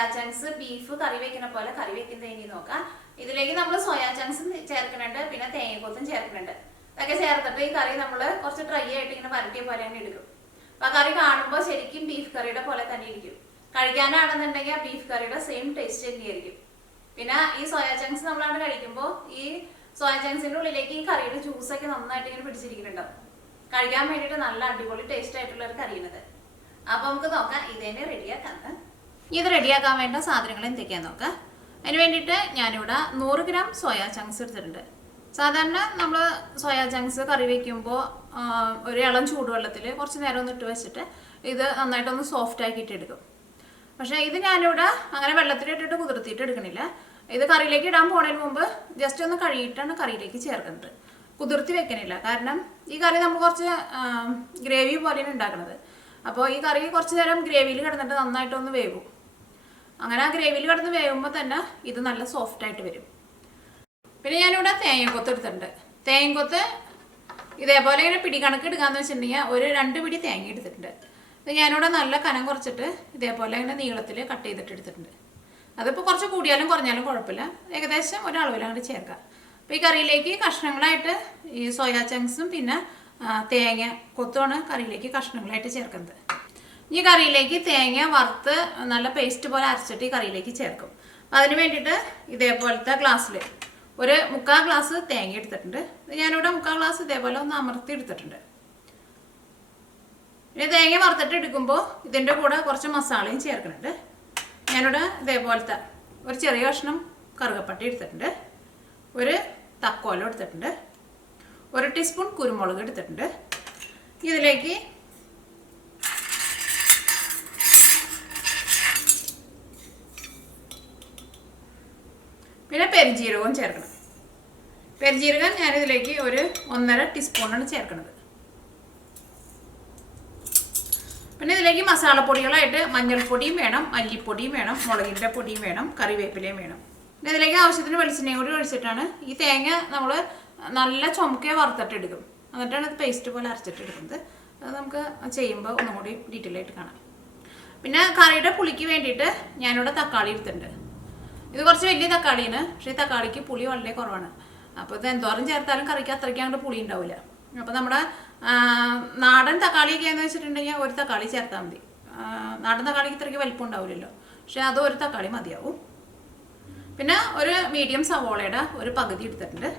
Soya chunks beef കറി വെക്കുന്ന പോലെ കറി വെക്കുന്നത് ഇനി നോക്കാം. ഇതിലേക്ക് നമ്മൾ സോയാ ചങ്ക്സ് ചേർക്കുന്നുണ്ട്, പിന്നെ തേങ്ങക്കൊത്തും ചേർക്കുന്നുണ്ട്. ഇതൊക്കെ ചേർത്തിട്ട് ഈ കറി നമ്മൾ കുറച്ച് ഡ്രൈ ആയിട്ട് ഇങ്ങനെ വരട്ടിയ പോലെ തന്നെ എടുക്കും. അപ്പൊ ആ കറി കാണുമ്പോൾ ശരിക്കും ബീഫ് കറിയുടെ പോലെ തന്നെ ഇരിക്കും. കഴിക്കാനാണെന്നുണ്ടെങ്കിൽ ആ ബീഫ് കറിയുടെ സെയിം ടേസ്റ്റ് തന്നെയായിരിക്കും. പിന്നെ ഈ സോയാ ചങ്ക്സ് നമ്മളാണ് കഴിക്കുമ്പോൾ ഈ സോയാ ചങ്ക്സിന്റെ ഉള്ളിലേക്ക് ഈ കറിയുടെ ജ്യൂസൊക്കെ നന്നായിട്ട് ഇങ്ങനെ പിടിച്ചിരിക്കുന്നുണ്ടാവും. കഴിക്കാൻ വേണ്ടിയിട്ട് നല്ല അടിപൊളി ടേസ്റ്റ് ആയിട്ടുള്ള ഒരു കറിയാണിത്. അപ്പൊ നമുക്ക് നോക്കാം ഇതന്നെ റെഡിയാക്കാം. ഇത് റെഡിയാക്കാൻ വേണ്ട സാധനങ്ങൾ എന്തൊക്കെയാന്ന് നോക്കാം. അതിന് വേണ്ടിയിട്ട് ഞാനിവിടെ 100 ഗ്രാം സോയാ ചങ്ക്സ് എടുത്തിട്ടുണ്ട്. സാധാരണ നമ്മൾ സോയാ ചങ്ക്സ് കറി വയ്ക്കുമ്പോൾ ഒരു ഇളം ചൂടുവെള്ളത്തിൽ കുറച്ച് നേരം ഒന്ന് ഇട്ട് വെച്ചിട്ട് ഇത് നന്നായിട്ടൊന്ന് സോഫ്റ്റ് ആക്കിയിട്ട് എടുക്കും. പക്ഷേ ഇത് ഞാനിവിടെ അങ്ങനെ വെള്ളത്തിലിട്ടിട്ട് കുതിർത്തിയിട്ട് എടുക്കണില്ല. ഇത് കറിയിലേക്ക് ഇടാൻ പോണതിന് മുമ്പ് ജസ്റ്റ് ഒന്ന് കഴുകിയിട്ടാണ് കറിയിലേക്ക് ചേർക്കുന്നത്. കുതിർത്തി വെക്കണില്ല. കാരണം ഈ കറി നമ്മൾ കുറച്ച് ഗ്രേവി പോലെയാണ് ഉണ്ടാക്കുന്നത്. അപ്പോൾ ഈ കറി കുറച്ച് നേരം ഗ്രേവിയിൽ കിടന്നിട്ട് നന്നായിട്ടൊന്ന് വേവും. അങ്ങനെ ആ ഗ്രേവിയിൽ കിടന്ന് വേവുമ്പോൾ തന്നെ ഇത് നല്ല സോഫ്റ്റ് ആയിട്ട് വരും. പിന്നെ ഞാനിവിടെ തേങ്ങക്കൊത്ത് എടുത്തിട്ടുണ്ട്. തേങ്ങക്കൊത്ത് ഇതേപോലെ ഇങ്ങനെ പിടി കണക്ക് എടുക്കാന്ന് വെച്ചിട്ടുണ്ടെങ്കിൽ ഒരു 2 പിടി തേങ്ങ എടുത്തിട്ടുണ്ട്. ഇത് ഞാനിവിടെ നല്ല കനം കുറച്ചിട്ട് ഇതേപോലെ ഇങ്ങനെ നീളത്തിൽ കട്ട് ചെയ്തിട്ട് എടുത്തിട്ടുണ്ട്. അതിപ്പോൾ കുറച്ച് കൂടിയാലും കുറഞ്ഞാലും കുഴപ്പമില്ല. ഏകദേശം ഒരളവിൽ അങ്ങോട്ട് ചേർക്കാം. അപ്പോൾ ഈ കറിയിലേക്ക് കഷ്ണങ്ങളായിട്ട് ഈ സോയാ ചങ്ക്സും പിന്നെ തേങ്ങ കൊത്തുമാണ് കറിയിലേക്ക് കഷ്ണങ്ങളായിട്ട് ചേർക്കുന്നത്. ഈ കറിയിലേക്ക് തേങ്ങ വറുത്ത് നല്ല പേസ്റ്റ് പോലെ അരച്ചിട്ട് ഈ കറിയിലേക്ക് ചേർക്കും. അതിന് വേണ്ടിയിട്ട് ഇതേപോലത്തെ ഗ്ലാസ്സിൽ ഒരു 3/4 ഗ്ലാസ് തേങ്ങ എടുത്തിട്ടുണ്ട്. ഞാനിവിടെ 3/4 ഗ്ലാസ് ഇതേപോലെ ഒന്ന് അമർത്തി എടുത്തിട്ടുണ്ട്. ഇനി തേങ്ങ വറുത്തിട്ട് എടുക്കുമ്പോൾ ഇതിൻ്റെ കൂടെ കുറച്ച് മസാലയും ചേർക്കുന്നുണ്ട്. ഞാനിവിടെ ഇതേപോലത്തെ ഒരു ചെറിയ കഷ്ണം കറുകപ്പട്ടി എടുത്തിട്ടുണ്ട്, ഒരു തക്കോലം എടുത്തിട്ടുണ്ട്, 1 ടീസ്പൂൺ കുരുമുളക് എടുത്തിട്ടുണ്ട്. ഇതിലേക്ക് പിന്നെ പെരുംജീരകവും ചേർക്കണം. പെരുംജീരകം ഞാനിതിലേക്ക് ഒരു 1.5 ടീസ്പൂണാണ് ചേർക്കുന്നത്. പിന്നെ ഇതിലേക്ക് മസാലപ്പൊടികളായിട്ട് മഞ്ഞൾപ്പൊടിയും വേണം, മല്ലിപ്പൊടിയും വേണം, മുളകിൻ്റെ പൊടിയും വേണം, കറിവേപ്പിലയും വേണം. പിന്നെ ഇതിലേക്ക് ആവശ്യത്തിന് വെളിച്ചെണ്ണയും കൂടി ഒഴിച്ചിട്ടാണ് ഈ തേങ്ങ നമ്മൾ നല്ല ചുമക്കെ വറുത്തിട്ടെടുക്കും. എന്നിട്ടാണ് ഇത് പേസ്റ്റ് പോലെ അരച്ചിട്ടെടുക്കുന്നത്. അത് നമുക്ക് ചെയ്യുമ്പോൾ ഒന്നും കൂടി ഡീറ്റെയിൽ ആയിട്ട് കാണാം. പിന്നെ കറിയുടെ പുളിക്ക് വേണ്ടിയിട്ട് ഞാനിവിടെ തക്കാളി എടുത്തിട്ടുണ്ട്. ഇത് കുറച്ച് വലിയ തക്കാളിയാണ്. പക്ഷേ ഈ തക്കാളിക്ക് പുളി വളരെ കുറവാണ്. അപ്പോൾ ഇത് എന്തോരം ചേർത്താലും കറിക്ക് അത്രയ്ക്ക് അങ്ങോട്ട് പുളി ഉണ്ടാവില്ല. അപ്പോൾ നമ്മുടെ നാടൻ തക്കാളിയൊക്കെ എന്ന് വെച്ചിട്ടുണ്ടെങ്കിൽ ഒരു തക്കാളി ചേർത്താൽ മതി. നാടൻ തക്കാളിക്ക് ഇത്രയ്ക്ക് വലിപ്പം ഉണ്ടാവില്ലല്ലോ. പക്ഷേ അത് ഒരു തക്കാളി മതിയാവും. പിന്നെ ഒരു മീഡിയം സവോളയുടെ ഒരു പകുതി എടുത്തിട്ടുണ്ട്.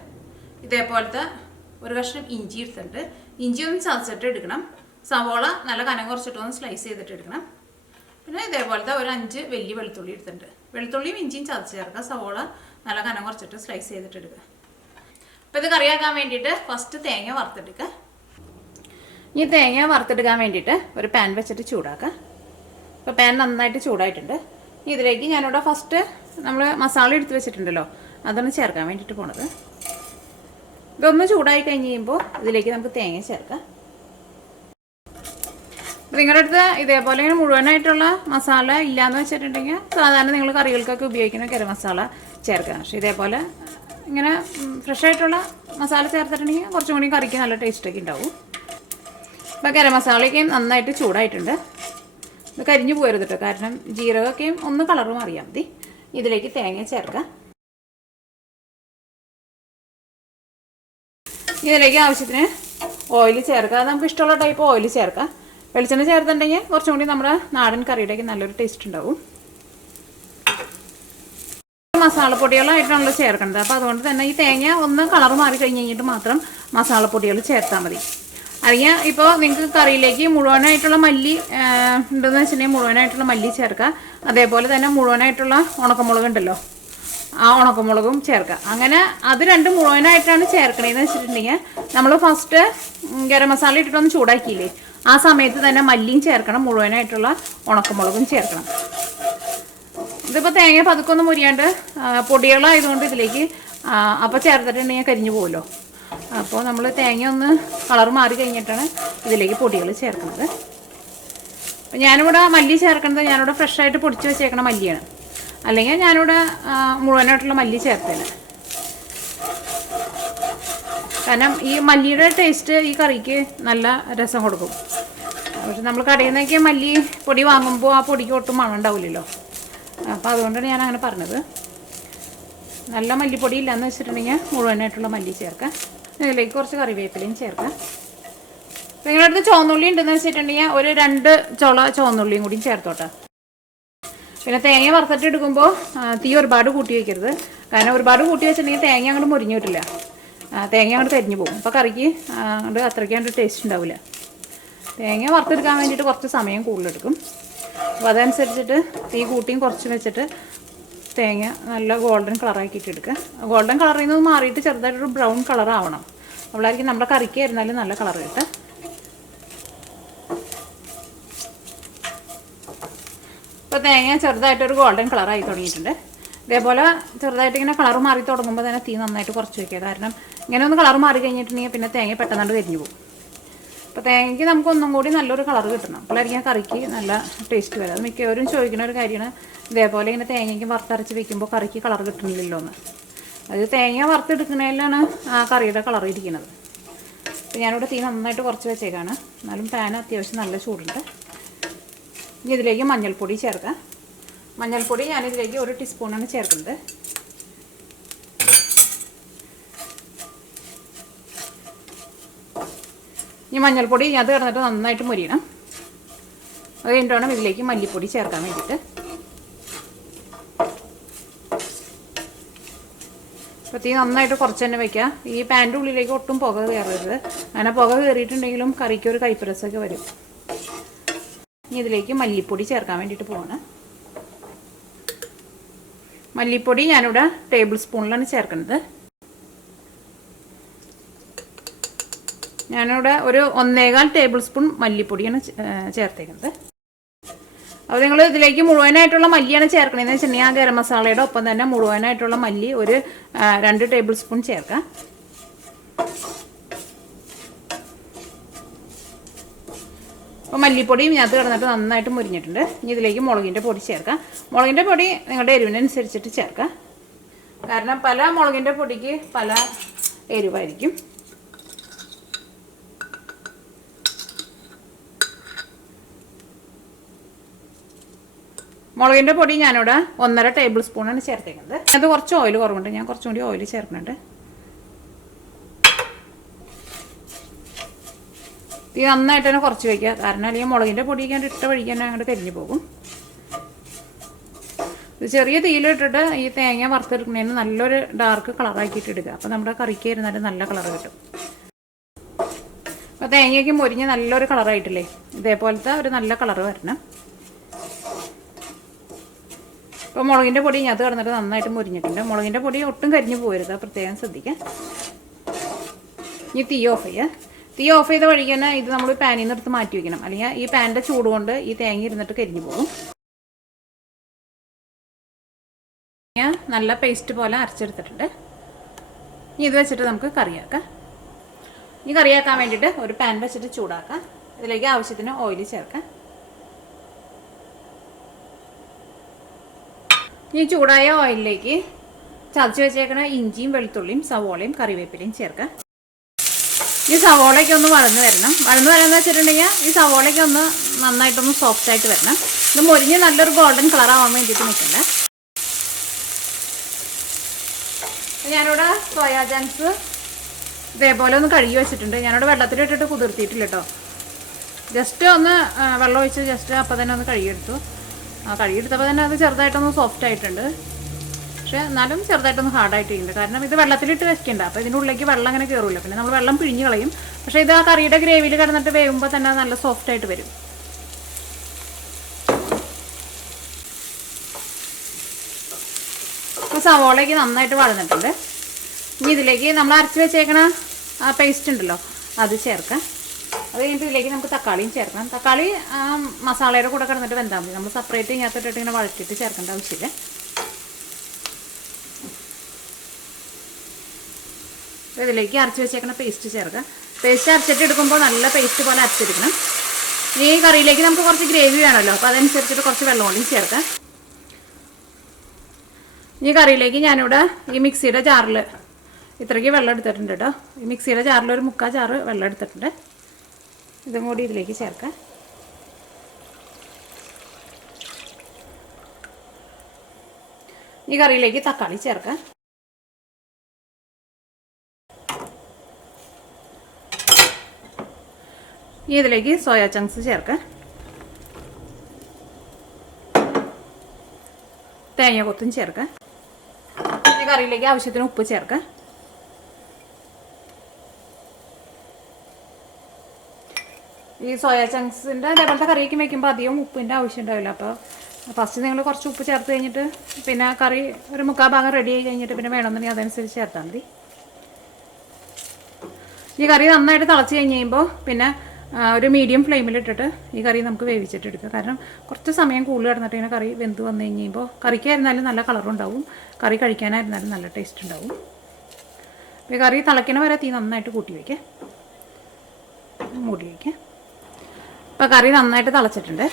ഇതേപോലത്തെ ഒരു കഷ്ണം ഇഞ്ചി എടുത്തിട്ടുണ്ട്. ഇഞ്ചി ഒന്ന് ചതച്ചിട്ട് എടുക്കണം. സവോള നല്ല കനം കുറച്ചിട്ടൊന്ന് സ്ലൈസ് ചെയ്തിട്ട് എടുക്കണം. പിന്നെ ഇതേപോലത്തെ ഒരു 5 വലിയ വെളുത്തുള്ളി എടുത്തിട്ടുണ്ട്. വെളുത്തുള്ളിയും ഇഞ്ചിയും ചതച്ച് ചേർക്കുക. സവോള നല്ല കനം കുറച്ചിട്ട് സ്ലൈസ് ചെയ്തിട്ട് എടുക്കുക. അപ്പോൾ ഇത് കറിയാക്കാൻ വേണ്ടിയിട്ട് ഫസ്റ്റ് തേങ്ങ വറുത്തെടുക്കുക. ഈ തേങ്ങ വറുത്തെടുക്കാൻ വേണ്ടിയിട്ട് ഒരു പാൻ വെച്ചിട്ട് ചൂടാക്കുക. ഇപ്പോൾ പാൻ നന്നായിട്ട് ചൂടായിട്ടുണ്ട്. ഇതിലേക്ക് ഞാനിവിടെ ഫസ്റ്റ് നമ്മൾ മസാല എടുത്ത് വെച്ചിട്ടുണ്ടല്ലോ, അതാണ് ചേർക്കാൻ വേണ്ടിയിട്ട് പോണത്. ഇതൊന്ന് ചൂടായി കഴിഞ്ഞ് കഴിയുമ്പോൾ ഇതിലേക്ക് നമുക്ക് തേങ്ങ ചേർക്കാം. നിങ്ങളുടെ അടുത്ത് ഇതേപോലെ ഇങ്ങനെ മുഴുവനായിട്ടുള്ള മസാല ഇല്ലയെന്ന് വെച്ചിട്ടുണ്ടെങ്കിൽ സാധാരണ നിങ്ങൾ കറികൾക്കൊക്കെ ഉപയോഗിക്കുന്ന ഗരം മസാല ചേർക്കുക. പക്ഷേ ഇതേപോലെ ഇങ്ങനെ ഫ്രഷായിട്ടുള്ള മസാല ചേർത്തിട്ടുണ്ടെങ്കിൽ കുറച്ചും കൂടി കറിക്ക് നല്ല ടേസ്റ്റൊക്കെ ഉണ്ടാവും. അപ്പോൾ ഗരം മസാലയൊക്കെയും നന്നായിട്ട് ചൂടായിട്ടുണ്ട്. ഇത് കരിഞ്ഞു പോരുത് കേട്ടോ, കാരണം ജീരകമൊക്കെയും ഒന്ന് കളറ് മാറിയാൽ മതി. ഇതിലേക്ക് തേങ്ങ ചേർക്കാം. ഇതിലേക്ക് ആവശ്യത്തിന് ഓയിൽ ചേർക്കുക. അത് നമുക്ക് ഇഷ്ടമുള്ള ടൈപ്പ് ഓയിൽ ചേർക്കാം. വെളിച്ചെണ്ണ ചേർത്തിട്ടുണ്ടെങ്കിൽ കുറച്ചും കൂടി നമ്മുടെ നാടൻ കറിയുടെയൊക്കെ നല്ലൊരു ടേസ്റ്റ് ഉണ്ടാവും. മസാലപ്പൊടികളായിട്ടാണല്ലോ ചേർക്കുന്നത്. അപ്പോൾ അതുകൊണ്ട് തന്നെ ഈ തേങ്ങ ഒന്ന് കളർ മാറി കഴിഞ്ഞ് കഴിഞ്ഞിട്ട് മാത്രം മസാലപ്പൊടികൾ ചേർത്താൽ മതി. അല്ലെങ്കിൽ ഇപ്പോൾ നിങ്ങൾക്ക് കറിയിലേക്ക് മുഴുവനായിട്ടുള്ള മല്ലി ഉണ്ടെന്ന് വെച്ചിട്ടുണ്ടെങ്കിൽ മുഴുവനായിട്ടുള്ള മല്ലി ചേർക്കുക. അതേപോലെ തന്നെ മുഴുവനായിട്ടുള്ള ഉണക്കമുളക് ഉണ്ടല്ലോ, ആ ഉണക്കമുളകും ചേർക്കുക. അങ്ങനെ അത് 2 മുഴുവനായിട്ടാണ് ചേർക്കണതെന്ന് വെച്ചിട്ടുണ്ടെങ്കിൽ നമ്മൾ ഫസ്റ്റ് ഗരം മസാല ഇട്ടിട്ടൊന്ന് ചൂടാക്കിയില്ലേ, ആ സമയത്ത് തന്നെ മല്ലിയും ചേർക്കണം, മുഴുവനായിട്ടുള്ള ഉണക്കമുളകും ചേർക്കണം. ഇതിപ്പോൾ തേങ്ങ പതുക്കൊന്നും മുരിയാണ്ട് പൊടികളായതുകൊണ്ട് ഇതിലേക്ക് അപ്പോൾ ചേർത്തിട്ടുണ്ടെങ്കിൽ കരിഞ്ഞു പോകുമല്ലോ. അപ്പോൾ നമ്മൾ തേങ്ങ ഒന്ന് കളർ മാറി കഴിഞ്ഞിട്ടാണ് ഇതിലേക്ക് പൊടികൾ ചേർക്കുന്നത്. അപ്പോൾ ഞാനിവിടെ മല്ലി ചേർക്കുന്നത് ഞാനിവിടെ ഫ്രഷായിട്ട് പൊടിച്ച് വെച്ചേക്കണ മല്ലിയാണ്. അല്ലെങ്കിൽ ഞാനിവിടെ മുഴുവനായിട്ടുള്ള മല്ലി ചേർത്തേനെ. കാരണം ഈ മല്ലിയുടെ ടേസ്റ്റ് ഈ കറിക്ക് നല്ല രസം കൊടുക്കും. പക്ഷെ നമ്മൾ കടയിൽ നിന്നൊക്കെ മല്ലി പൊടി വാങ്ങുമ്പോൾ ആ പൊടിക്ക് ഒട്ടും മണം ഉണ്ടാവില്ലല്ലോ. അപ്പോൾ അതുകൊണ്ടാണ് ഞാൻ അങ്ങനെ പറഞ്ഞത്. നല്ല മല്ലിപ്പൊടി ഇല്ലയെന്ന് വെച്ചിട്ടുണ്ടെങ്കിൽ മുഴുവനായിട്ടുള്ള മല്ലി ചേർക്കാം. ഇതിലേക്ക് കുറച്ച് കറിവേപ്പിലയും ചേർക്കാം. നിങ്ങളുടെ അടുത്ത് ചുവന്നുള്ളി ഉണ്ടെന്ന് വെച്ചിട്ടുണ്ടെങ്കിൽ ഒരു 2 ചുള ചുവന്നുള്ളിയും കൂടിയും ചേർത്തോട്ടെ. പിന്നെ തേങ്ങ വറുത്തിട്ട് എടുക്കുമ്പോൾ തീ ഒരുപാട് കൂട്ടി വയ്ക്കരുത്. കാരണം ഒരുപാട് കൂട്ടി വെച്ചിട്ടുണ്ടെങ്കിൽ തേങ്ങ അങ്ങോട്ട് മുരിഞ്ഞു കിട്ടില്ല, തേങ്ങ അങ്ങോട്ട് കരിഞ്ഞു പോകും. അപ്പോൾ കറിക്ക് അങ്ങോട്ട് അത്രയ്ക്ക് ടേസ്റ്റ് ഉണ്ടാവില്ല. തേങ്ങ വറുത്തെടുക്കാൻ വേണ്ടിയിട്ട് കുറച്ച് സമയം കൂടുതലെടുക്കും. അപ്പോൾ അതനുസരിച്ചിട്ട് തീ കൂട്ടിയും കുറച്ച് വെച്ചിട്ട് തേങ്ങ നല്ല ഗോൾഡൻ കളറാക്കിയിട്ട് എടുക്കുക. ഗോൾഡൻ കളറിൽ നിന്ന് മാറിയിട്ട് ചെറുതായിട്ടൊരു ബ്രൗൺ കളർ ആവണം. അവളായിരിക്കും നമ്മുടെ കറിക്ക് ആയിരുന്നാലും നല്ല കളർ കിട്ടുക. ഇപ്പോൾ തേങ്ങ ചെറുതായിട്ടൊരു ഗോൾഡൻ കളറായി തുടങ്ങിയിട്ടുണ്ട്. ഇതേപോലെ ചെറുതായിട്ട് ഇങ്ങനെ കളർ മാറി തുടങ്ങുമ്പോൾ തന്നെ തീ നന്നായിട്ട് കുറച്ച് വയ്ക്കുക. കാരണം ഇങ്ങനെ ഒന്ന് കളർ മാറി കഴിഞ്ഞിട്ടുണ്ടെങ്കിൽ പിന്നെ തേങ്ങ പെട്ടെന്ന് കരിഞ്ഞു പോകും. അപ്പോൾ തേങ്ങയ്ക്ക് നമുക്ക് ഒന്നും കൂടി നല്ലൊരു കളർ കിട്ടണം. അപ്പോഴായിരിക്കും കറിക്ക് നല്ല ടേസ്റ്റ് വരും. അത് മിക്കവരും ചോദിക്കുന്ന ഒരു കാര്യമാണ്, ഇതേപോലെ ഇങ്ങനെ തേങ്ങയ്ക്ക് വറുത്തരച്ച് വെക്കുമ്പോൾ കറിക്ക് കളർ കിട്ടണില്ലല്ലോ എന്ന്. അത് തേങ്ങ വറുത്തെടുക്കുന്നതിലാണ് ആ കറിയുടെ കളർ ഇരിക്കുന്നത്. അപ്പോൾ ഞാനിവിടെ തീ നന്നായിട്ട് കുറച്ച് വെച്ചേക്കാണ്. എന്നാലും പാൻ അത്യാവശ്യം നല്ല ചൂടുണ്ട്. ഇനി ഇതിലേക്ക് മഞ്ഞൾപ്പൊടി ചേർക്കാം. മഞ്ഞൾപ്പൊടി ഞാനിതിലേക്ക് 1 ടീസ്പൂണാണ് ചേർക്കുന്നത്. ഈ മഞ്ഞൾപ്പൊടി അത് കിടന്നിട്ട് നന്നായിട്ട് മുരിയണം. അത് കഴിഞ്ഞിട്ട് വേണം ഇതിലേക്ക് മല്ലിപ്പൊടി ചേർക്കാൻ വേണ്ടിയിട്ട്. അപ്പോൾ തീ നന്നായിട്ട് കുറച്ച് തന്നെ വയ്ക്കുക. ഈ പാൻ്റെ ഉള്ളിലേക്ക് ഒട്ടും പുക കയറരുത്. അങ്ങനെ പുക കയറിയിട്ടുണ്ടെങ്കിലും കറിക്ക് ഒരു കൈപ്പരസൊക്കെ വരും. ഇനി ഇതിലേക്ക് മല്ലിപ്പൊടി ചേർക്കാൻ വേണ്ടിയിട്ട് പോവാണ്. മല്ലിപ്പൊടി ഞാനിവിടെ ടേബിൾ സ്പൂണിലാണ് ചേർക്കുന്നത്. ഞാനിവിടെ ഒരു 1.25 ടേബിൾ സ്പൂൺ മല്ലിപ്പൊടിയാണ് ചേർത്തേക്കുന്നത്. അപ്പോൾ നിങ്ങൾ ഇതിലേക്ക് മുഴുവനായിട്ടുള്ള മല്ലിയാണ് ചേർക്കണമെന്ന് വെച്ചിട്ടുണ്ടെങ്കിൽ ആ ഗരം മസാലയുടെ ഒപ്പം തന്നെ മുഴുവനായിട്ടുള്ള മല്ലി ഒരു 2 ടേബിൾ സ്പൂൺ ചേർക്കാം. അപ്പോൾ മല്ലിപ്പൊടിയും ഇതിനകത്ത് കിടന്നിട്ട് നന്നായിട്ട് മുരിഞ്ഞിട്ടുണ്ട്. ഇനി ഇതിലേക്ക് മുളകിൻ്റെ പൊടി ചേർക്കാം. മുളകിൻ്റെ പൊടി നിങ്ങളുടെ എരിവിനനുസരിച്ചിട്ട് ചേർക്കാം. കാരണം പല മുളകിൻ്റെ പൊടിക്ക് പല എരിവായിരിക്കും. മുളകിൻ്റെ പൊടി ഞാനിവിടെ 1.5 ടേബിൾ സ്പൂണാണ് ചേർത്തേക്കുന്നത്. അത് കുറച്ച് ഓയിൽ കുറവുണ്ട്, ഞാൻ കുറച്ചും കൂടി ഓയിൽ ചേർക്കുന്നുണ്ട്. തീ നന്നായിട്ട് തന്നെ കുറച്ച് വയ്ക്കുക. കാരണം അല്ലെങ്കിൽ മുളകിൻ്റെ പൊടി ഞാൻ ഇട്ട വഴിക്ക് തന്നെ അങ്ങോട്ട് കരിഞ്ഞു പോകും. ഇത് ചെറിയ തീയിലിട്ടിട്ട് ഈ തേങ്ങ വറുത്തെടുക്കുന്നതിന് നല്ലൊരു ഡാർക്ക് കളറാക്കിയിട്ട് ഇടുക. അപ്പോൾ നമ്മുടെ കറിക്ക് ഇരുന്നാലും നല്ല കളർ കിട്ടും. അപ്പോൾ തേങ്ങയ്ക്ക് മുരിഞ്ഞ് നല്ലൊരു കളറായിട്ടില്ലേ, ഇതേപോലത്തെ ഒരു നല്ല കളർ വരണം. ഇപ്പോൾ മുളകിൻ്റെ പൊടി അത് കിടന്നിട്ട് നന്നായിട്ട് മുരിഞ്ഞിട്ടുണ്ട്. മുളകിൻ്റെ പൊടി ഒട്ടും കരിഞ്ഞു പോകരുത്, പ്രത്യേകം ശ്രദ്ധിക്കുക. ഇനി തീ ഓഫ് ചെയ്യുക. തീ ഓഫ് ചെയ്ത വഴിക്ക് തന്നെ ഇത് നമ്മൾ പാനിൽ നിന്ന് എടുത്ത് മാറ്റി വയ്ക്കണം. അല്ലെങ്കിൽ ഈ പാനിൻ്റെ ചൂട് കൊണ്ട് ഈ തേങ്ങ ഇരുന്നിട്ട് കരിഞ്ഞു പോകും. നല്ല പേസ്റ്റ് പോലെ അരച്ചെടുത്തിട്ടുണ്ട്. ഇനി ഇത് വെച്ചിട്ട് നമുക്ക് കറിയാക്കാം. ഈ കറിയാക്കാൻ വേണ്ടിയിട്ട് ഒരു പാൻ വെച്ചിട്ട് ചൂടാക്കാം. ഇതിലേക്ക് ആവശ്യത്തിന് ഓയിൽ ചേർക്കാം. ഈ ചൂടായ ഓയിലിലേക്ക് ചതച്ച് വെച്ചേക്കണ ഇഞ്ചിയും വെളുത്തുള്ളിയും സവോളയും കറിവേപ്പിലയും ചേർക്കാം. ഈ സവോളയ്ക്ക് ഒന്ന് വഴന്ന് വരണം. വഴന്ന് വരാമെന്ന് വെച്ചിട്ടുണ്ടെങ്കിൽ ഈ സവോളയ്ക്ക് ഒന്ന് നന്നായിട്ടൊന്ന് സോഫ്റ്റായിട്ട് വരണം. ഇത് മുരിഞ്ഞ് നല്ലൊരു ഗോൾഡൻ കളറാവാൻ വേണ്ടിയിട്ട് നിൽക്കണ്ട. ഞാനിവിടെ സോയാ ചങ്ക്സ് ഇതേപോലെ ഒന്ന് കഴുകി വെച്ചിട്ടുണ്ട്. ഞാനിവിടെ വെള്ളത്തിലിട്ടിട്ട് കുതിർത്തിയിട്ടില്ല കേട്ടോ. ജസ്റ്റ് ഒന്ന് വെള്ളം ഒഴിച്ച് ജസ്റ്റ് അപ്പം തന്നെ ഒന്ന് കഴുകിയെടുത്തു. കഴുകിയെടുത്തപ്പോൾ തന്നെ അത് ചെറുതായിട്ടൊന്ന് സോഫ്റ്റ് ആയിട്ടുണ്ട്. പക്ഷേ എന്നാലും ചെറുതായിട്ടൊന്ന് ഹാർഡായിട്ടുണ്ട്. കാരണം ഇത് വെള്ളത്തിലിട്ട് വെക്കണ്ട. അപ്പോൾ ഇതിൻ്റെ ഉള്ളിലേക്ക് വെള്ളം അങ്ങനെ കയറില്ല. പിന്നെ നമ്മൾ വെള്ളം പിഴിഞ്ഞ് കളയും. പക്ഷേ ഇത് ആ കറിയുടെ ഗ്രേവിയിൽ കിടന്നിട്ട് വേകുമ്പോൾ തന്നെ നല്ല സോഫ്റ്റായിട്ട് വരും. അപ്പോൾ സവോളയ്ക്ക് നന്നായിട്ട് വഴന്നിട്ടുണ്ട്. ഇനി ഇതിലേക്ക് നമ്മൾ അരച്ച് വെച്ചേക്കണ ആ പേസ്റ്റ് ഉണ്ടല്ലോ അത് ചേർക്കാം. അത് കഴിഞ്ഞിട്ട് ഇതിലേക്ക് നമുക്ക് തക്കാളിയും ചേർക്കണം. തക്കാളി മസാലയുടെ കൂടെ കിടന്നിട്ട് വെന്താൽ മതി. നമ്മൾ സെപ്പറേറ്റ് ഇങ്ങനത്തെ ഇങ്ങനെ വഴറ്റിയിട്ട് ചേർക്കേണ്ട ആവശ്യമില്ല. അപ്പോൾ ഇതിലേക്ക് അരച്ച് വെച്ചേക്കണ പേസ്റ്റ് ചേർക്കാം. പേസ്റ്റ് അരച്ചിട്ട് എടുക്കുമ്പോൾ നല്ല പേസ്റ്റ് പോലെ അരച്ചെടുക്കണം. ഈ കറിയിലേക്ക് നമുക്ക് കുറച്ച് ഗ്രേവി വേണമല്ലോ, അപ്പോൾ അതനുസരിച്ചിട്ട് കുറച്ച് വെള്ളം കൂടി ചേർക്കാം. ഈ കറിയിലേക്ക് ഞാനിവിടെ ഈ മിക്സിയുടെ ജാറിൽ ഇത്രയ്ക്ക് വെള്ളം എടുത്തിട്ടുണ്ട് കേട്ടോ. ഈ മിക്സിയുടെ ജാറിൽ ഒരു 3/4 ജാറ് വെള്ളം എടുത്തിട്ടുണ്ട്. ഇതും കൂടി ഇതിലേക്ക് ചേർക്കാം. ഈ കറിയിലേക്ക് തക്കാളി ചേർക്കാം. ഇതിലേക്ക് സോയാ ചങ്ക്സ് ചേർക്കാം. തേങ്ങ കൊത്തും ചേർക്കാം. ഈ കറിയിലേക്ക് ആവശ്യത്തിന് ഉപ്പ് ചേർക്കാം. ഈ സോയാ ചങ്ക്സിൻ്റെ അതേപോലത്തെ കറിയൊക്കെ വയ്ക്കുമ്പോൾ അധികം ഉപ്പിൻ്റെ ആവശ്യം ഉണ്ടാവില്ല. അപ്പോൾ ഫസ്റ്റ് നിങ്ങൾ കുറച്ച് ഉപ്പ് ചേർത്ത് കഴിഞ്ഞിട്ട് പിന്നെ കറി ഒരു 3/4 ഭാഗം റെഡി ആയി കഴിഞ്ഞിട്ട് പിന്നെ വേണമെന്നുണ്ടെങ്കിൽ അതനുസരിച്ച് ചേർത്താൽ മതി. ഈ കറി നന്നായിട്ട് തിളച്ച് കഴിഞ്ഞ് കഴിയുമ്പോൾ പിന്നെ ഒരു മീഡിയം ഫ്ലെയിമിലിട്ടിട്ട് ഈ കറി നമുക്ക് വേവിച്ചിട്ടെടുക്കുക. കാരണം കുറച്ച് സമയം കൂടുതൽ കിടന്നിട്ട് ഇങ്ങനെ കറി വെന്ത് വന്നു കഴിയുമ്പോൾ കറിക്കായിരുന്നാലും നല്ല കളറുണ്ടാവും, കറി കഴിക്കാനായിരുന്നാലും നല്ല ടേസ്റ്റ് ഉണ്ടാവും. ഈ കറി തിളയ്ക്കണ വരെ തീ നന്നായിട്ട് കൂട്ടി വയ്ക്കുക, മൂടി വയ്ക്കുക. ഇപ്പോൾ കറി നന്നായിട്ട് തിളച്ചിട്ടുണ്ട്.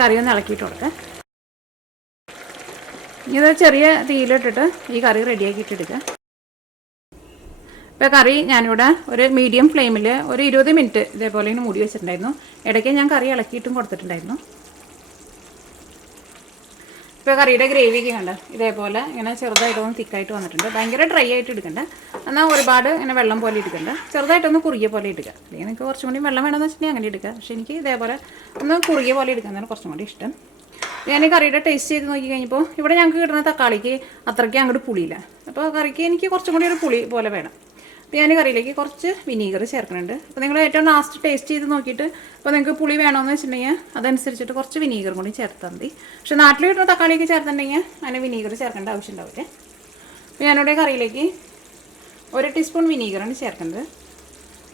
കറി ഒന്ന് ഇളക്കിയിട്ട് കൊടുക്കുക. ഇത് ചെറിയ തീയിലിട്ടിട്ട് ഈ കറി റെഡിയാക്കിയിട്ടെടുക്കുക. ഇപ്പോൾ കറി ഞാനിവിടെ ഒരു മീഡിയം ഫ്ലെയിമിൽ ഒരു 20 മിനിറ്റ് ഇതേപോലെ ഇങ്ങനെ മൂടി വെച്ചിട്ടുണ്ടായിരുന്നു. ഇടയ്ക്ക് ഞാൻ കറി ഇളക്കിയിട്ടും കൊടുത്തിട്ടുണ്ടായിരുന്നു. ഇപ്പോൾ കറിയുടെ ഗ്രേവിയൊക്കെ കണ്ട ഇതേപോലെ ഇങ്ങനെ ചെറുതായിട്ടൊന്ന് തിക്കായിട്ട് വന്നിട്ടുണ്ട്. ഭയങ്കര ഡ്രൈ ആയിട്ട് എടുക്കണ്ട, എന്നാൽ ഒരുപാട് ഇങ്ങനെ വെള്ളം പോലെ എടുക്കണ്ട, ചെറുതായിട്ടൊന്ന് കുറുകിയ പോലെ എടുക്കുക. അല്ലെങ്കിൽ നിങ്ങൾക്ക് കുറച്ചും കൂടി വെള്ളം വേണമെന്ന് വെച്ചിട്ടുണ്ടെങ്കിൽ അങ്ങനെ എടുക്കുക. പക്ഷേ എനിക്ക് ഇതേപോലെ ഒന്ന് കുറുകിയ പോലെ എടുക്കുന്നതാണ് കുറച്ചും കൂടി ഇഷ്ടം. ഞാൻ ഈ കറിയുടെ ടേസ്റ്റ് ചെയ്ത് നോക്കി കഴിഞ്ഞപ്പോൾ ഇവിടെ ഞങ്ങൾക്ക് കിട്ടുന്ന തക്കാളിക്ക് അത്രയ്ക്ക് അങ്ങോട്ട് പുളിയില്ല. അപ്പോൾ കറിക്ക് എനിക്ക് കുറച്ചും കൂടി ഒരു പുളി പോലെ വേണം. അപ്പോൾ ഞാൻ കറിയിലേക്ക് കുറച്ച് വിനീഗർ ചേർക്കുന്നുണ്ട്. അപ്പോൾ നിങ്ങൾ ഏറ്റവും ലാസ്റ്റ് ടേസ്റ്റ് ചെയ്ത് നോക്കിയിട്ട് ഇപ്പോൾ നിങ്ങൾക്ക് പുളി വേണമെന്ന് വെച്ചിട്ടുണ്ടെങ്കിൽ അതനുസരിച്ചിട്ട് കുറച്ച് വിനീഗർ കൂടി ചേർത്താൽ മതി. പക്ഷേ നാട്ടിൽ കിട്ടുന്ന തക്കാളിക്ക് ചേർത്തിട്ടുണ്ടെങ്കിൽ അതിന് വിനീഗർ ചേർക്കേണ്ട ആവശ്യം ഉണ്ടാവില്ലേ. അപ്പോൾ ഞാനിവിടെ കറിയിലേക്ക് 1 ടീസ്പൂൺ വിനീഗറാണ് ചേർക്കുന്നത്.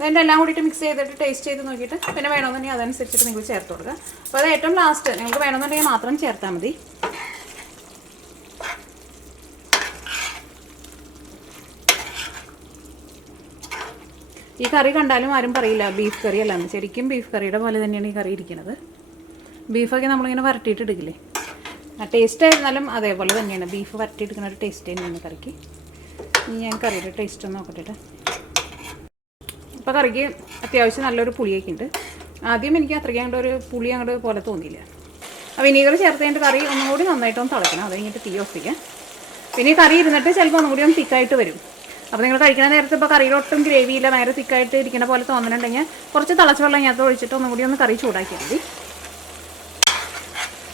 അതിൻ്റെ എല്ലാം കൂടിയിട്ട് മിക്സ് ചെയ്തിട്ട് ടേസ്റ്റ് ചെയ്ത് നോക്കിയിട്ട് പിന്നെ വേണമെന്നുണ്ടെങ്കിൽ അതനുസരിച്ചിട്ട് നിങ്ങൾ ചേർത്ത് കൊടുക്കുക. അപ്പോൾ അത് ഏറ്റവും ലാസ്റ്റ് നിങ്ങൾക്ക് വേണമെന്നുണ്ടെങ്കിൽ മാത്രം ചേർത്താൽ മതി. ഈ കറി കണ്ടാലും ആരും പറയില്ല ബീഫ് കറി അല്ലാന്ന്. ശരിക്കും ബീഫ് കറിയുടെ പോലെ തന്നെയാണ് ഈ കറി ഇരിക്കുന്നത്. ബീഫൊക്കെ നമ്മളിങ്ങനെ വരട്ടിയിട്ട് എടുക്കില്ലേ, ആ ടേസ്റ്റ് ആയിരുന്നാലും അതേപോലെ തന്നെയാണ്. ബീഫ് വരട്ടിയെടുക്കുന്ന ഒരു ടേസ്റ്റ് തന്നെയാണ് കറിക്ക്. ഇനി ഞാൻ കറിയുടെ ടേസ്റ്റ് ഒന്ന് നോക്കട്ടെ. ഇപ്പോൾ കറിക്ക് അത്യാവശ്യം നല്ലൊരു പുളിയൊക്കെ ഉണ്ട്. ആദ്യം എനിക്ക് അത്രയ്ക്ക് അങ്ങോട്ട് ഒരു പുളി അങ്ങോട്ട് പോലെ തോന്നിയില്ല. ആ വിനീഗർ ചേർത്ത് കഴിഞ്ഞിട്ട് കറി ഒന്നും കൂടി നന്നായിട്ടൊന്ന് തിളയ്ക്കണം. അത് കഴിഞ്ഞിട്ട് തീ ഓഫ് ചെയ്യാം. പിന്നെ ഈ കറി ഇരുന്നിട്ട് ചിലപ്പോൾ ഒന്നും കൂടി ഒന്ന് തിക്കായിട്ട് വരും. അപ്പോൾ നിങ്ങൾ കഴിക്കുന്ന നേരത്ത് ഇപ്പോൾ കറിയിലൊട്ടും ഗ്രേവിയില്ല, ഭയങ്കര തിക്കായിട്ട് ഇരിക്കുന്ന പോലെ തോന്നുന്നുണ്ടെങ്കിൽ കുറച്ച് തിളച്ച വെള്ളം ഇതിനകത്ത് ഒഴിച്ചിട്ട് ഒന്നും കൂടി ഒന്ന് കറി ചൂടാക്കിയാൽ മതി.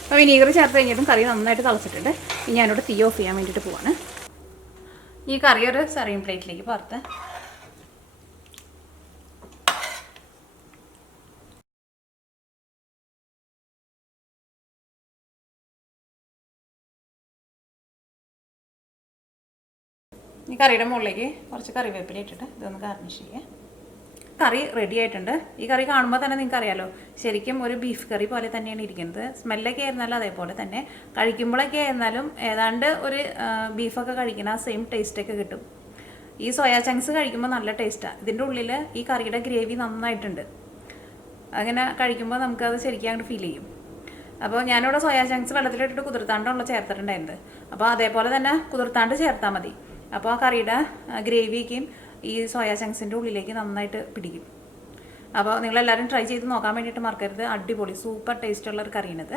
അപ്പോൾ വിനീഗർ ചേർത്ത് കഴിഞ്ഞിട്ടും കറി നന്നായിട്ട് തിളച്ചിട്ടുണ്ട്. ഇനി ഞാനിവിടെ തീ ഓഫ് ചെയ്യാൻ വേണ്ടിയിട്ട് പോവാണ്. ഈ കറി ഒരു സർവിങ് പ്ലേറ്റിലേക്ക് പകർത്ത്. ഈ കറിയുടെ മുകളിലേക്ക് കുറച്ച് കറിവേപ്പില ഇട്ടിട്ട് ഇതൊന്ന് ഗാർണിഷ് ചെയ്യാം. കറി റെഡി ആയിട്ടുണ്ട്. ഈ കറി കാണുമ്പോൾ തന്നെ നിങ്ങൾക്ക് അറിയാലോ, ശരിക്കും ഒരു ബീഫ് കറി പോലെ തന്നെയാണ് ഇരിക്കുന്നത്. സ്മെല്ലൊക്കെ ആയിരുന്നാലും അതേപോലെ തന്നെ, കഴിക്കുമ്പോഴൊക്കെ ആയിരുന്നാലും ഏതാണ്ട് ഒരു ബീഫൊക്കെ കഴിക്കുന്ന ആ സെയിം ടേസ്റ്റൊക്കെ കിട്ടും. ഈ സോയാ ചങ്ക്സ് കഴിക്കുമ്പോൾ നല്ല ടേസ്റ്റാണ്. ഇതിൻ്റെ ഉള്ളിൽ ഈ കറിയുടെ ഗ്രേവി നന്നായിട്ടുണ്ട്. അങ്ങനെ കഴിക്കുമ്പോൾ നമുക്കത് ശരിക്കും അങ്ങോട്ട് ഫീൽ ചെയ്യും. അപ്പോൾ ഞാനിവിടെ സോയാ ചങ്ക്സ് വെള്ളത്തിലിട്ടിട്ട് കുതിർത്താണ്ടുള്ള ചേർത്തിട്ടുണ്ടായിരുന്നത്. അപ്പോൾ അതേപോലെ തന്നെ കുതിർത്താണ്ട് ചേർത്താൽ മതി. അപ്പോൾ ആ കറിയുടെ ഗ്രേവിക്കും ഈ സോയാ ചങ്ക്സിൻ്റെ ഉള്ളിലേക്ക് നന്നായിട്ട് പിടിക്കും. അപ്പോൾ നിങ്ങളെല്ലാവരും ട്രൈ ചെയ്ത് നോക്കാൻ വേണ്ടിയിട്ട് മറക്കരുത്. അടിപൊളി സൂപ്പർ ടേസ്റ്റുള്ളൊരു കറിയാണിത്.